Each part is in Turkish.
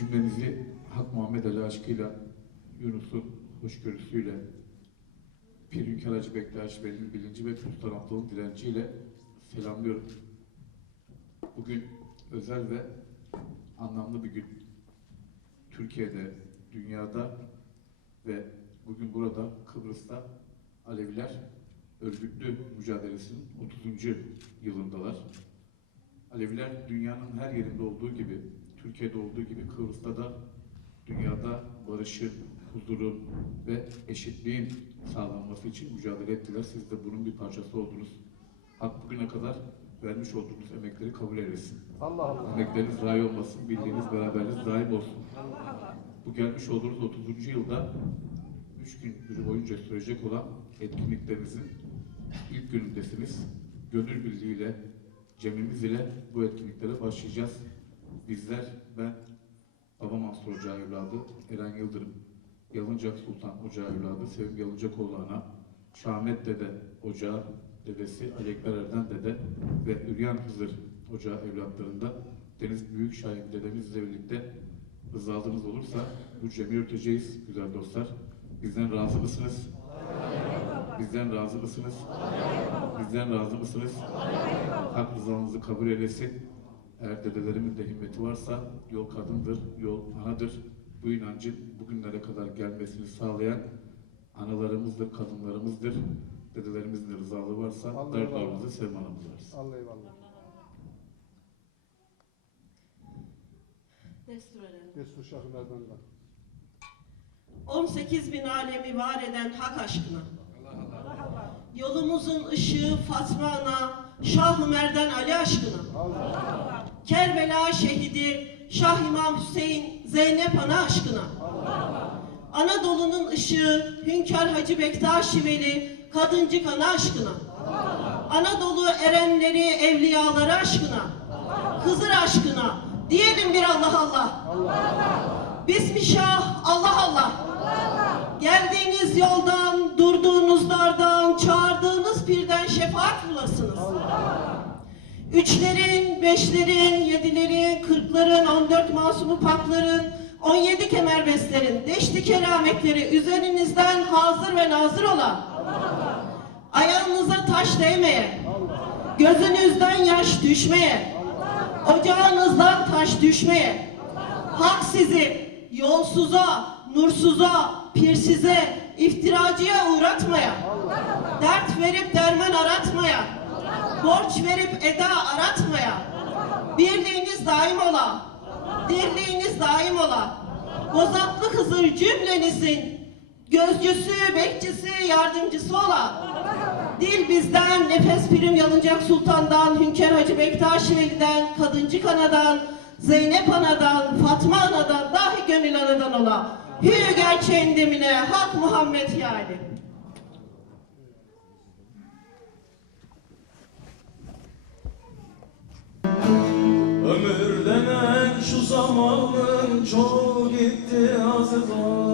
Cümlenizi Hak Muhammed Ali aşkıyla, Yunus'un hoşgörüsüyle, Pir Hünkar Hacı Bektaş Veli'nin bilinci ve Türk taraflığının direnciyle selamlıyorum. Bugün özel ve anlamlı bir gün. Türkiye'de, dünyada ve bugün burada Kıbrıs'ta Aleviler örgütlü mücadelesinin 30. yılındalar. Aleviler dünyanın her yerinde olduğu gibi, Türkiye'de olduğu gibi Kıbrıs'ta da dünyada barışın, huzurun ve eşitliğin sağlanması için mücadele ettiler. Siz de bunun bir parçası oldunuz. Hak bugüne kadar vermiş olduğunuz emekleri kabul eylesin. Allah Allah. Emekleriniz zayi olmasın, birliğiniz, beraberliğiniz daim olsun. Bu gelmiş olduğunuz 30. yılda 3 gün boyunca sürecek olan etkinliklerimizin ilk günündesiniz. Gönül birliğiyle, cemimiz ile bu etkinliklere başlayacağız. Bizler, ben, Baba Mansur Ocağı evladı Eren Yıldırım, Yalıncak Sultan Ocağı evladı Sevim Yalıncakoğlu ana, Şahmet Dede Ocağı dedesi Ali Ekber Erden Dede ve Üryan Hızır Ocağı evlatlarında Deniz Büyük Şahin dedemizle birlikte rızalığınız olursa bu cemi örteceğiz güzel dostlar. Bizden razı mısınız? Bizden razı mısınız? Bizden razı mısınız? Hak rızanızı kabul eylesin. Eğer dedelerimin de himmeti varsa yol kadındır, yol anadır. Bu inancın bugünlere kadar gelmesini sağlayan analarımızdır, kadınlarımızdır. Dedelerimizin de rızalığı varsa Allah Allah. sevmanımız varsa. Allah eyvallah. Destur edelim. Destur Şahılardan da. 18 bin alemi var eden hak aşkına. Yolumuzun ışığı Fatma Ana, Şah-ı Merdan Ali aşkına. Allah. Kerbela şehidi Şah İmam Hüseyin Zeynep Ana aşkına. Anadolu'nun ışığı Hünkar Hacı Bektaşi Veli Kadıncık Ana aşkına. Anadolu erenleri, evliyaları aşkına. Hızır aşkına. Diyelim bir Allah Allah. Bismillah Allah Allah. Geldiğiniz yoldan, durduğunuz dardan, çağırdığınız pirden şefaat bulasınız. Üçlerin, beşlerin, yedilerin, kırkların, on dört masumu pakların, on yedi kemerbestlerin, deşti kerametleri üzerinizden hazır ve nazır olan, ayağınıza taş değmeye, gözünüzden yaş düşmeye, ocağınızdan taş düşmeye, hak sizi yolsuza, nursuza, pirsize, iftiracıya uğratmaya, dert verip derman aratmaya, borç verip eda aratmaya, birliğiniz daim ola, dirliğiniz daim ola, Bozatlı Hızır cümlenizin gözcüsü, bekçisi, yardımcısı ola. Dil bizden, nefes prim yalıncak sultandan, Hünkar Hacı Bektaş Veli'den, Kadıncık Ana'dan, Zeynep Ana'dan, Fatma Ana'dan, dahi gönül anadan ola. Hü gerçeğin demine, Hak Muhammed yani. Zamanın çoğu gitti az kaldı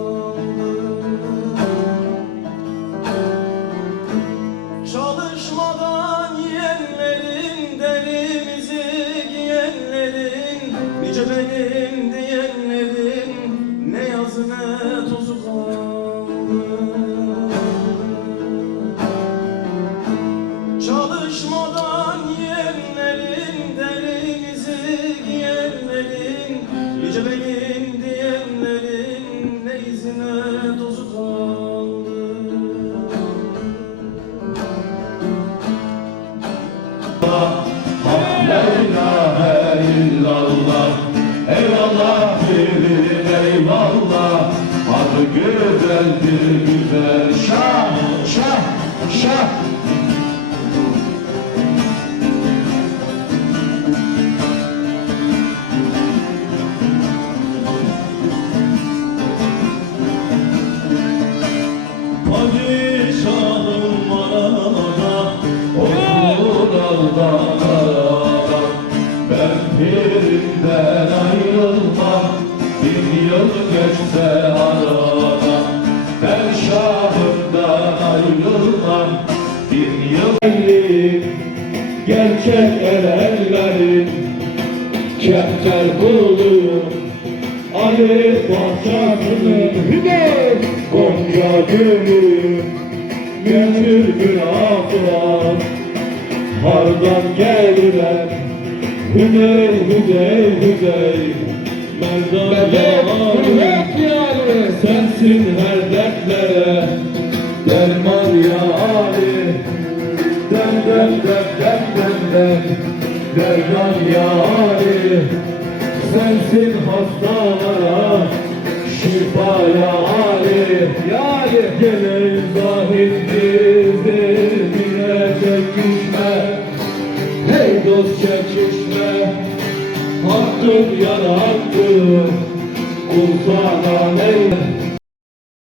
Gönlümden ayrılma Bin yıl geçse arama Ben şahımdan ayrılmam Bin yıl ellim Gerçek erenlerim Kepter kuluyum Alif bahçesinin Hüdür Gonca gülüm Götür günahlar Hardan gelirler Hüdey hüdey hüdey Merdan yâri Sensin her dertlere. Derman ya Ali Dem dem dem dem dem dem. Derman ya Ali Sensin hastalara. Şifa ya Ali Ya Ali Gene zahit bizi Binecek düşme Hey dost çekişme Hakkın yarattı Kul sana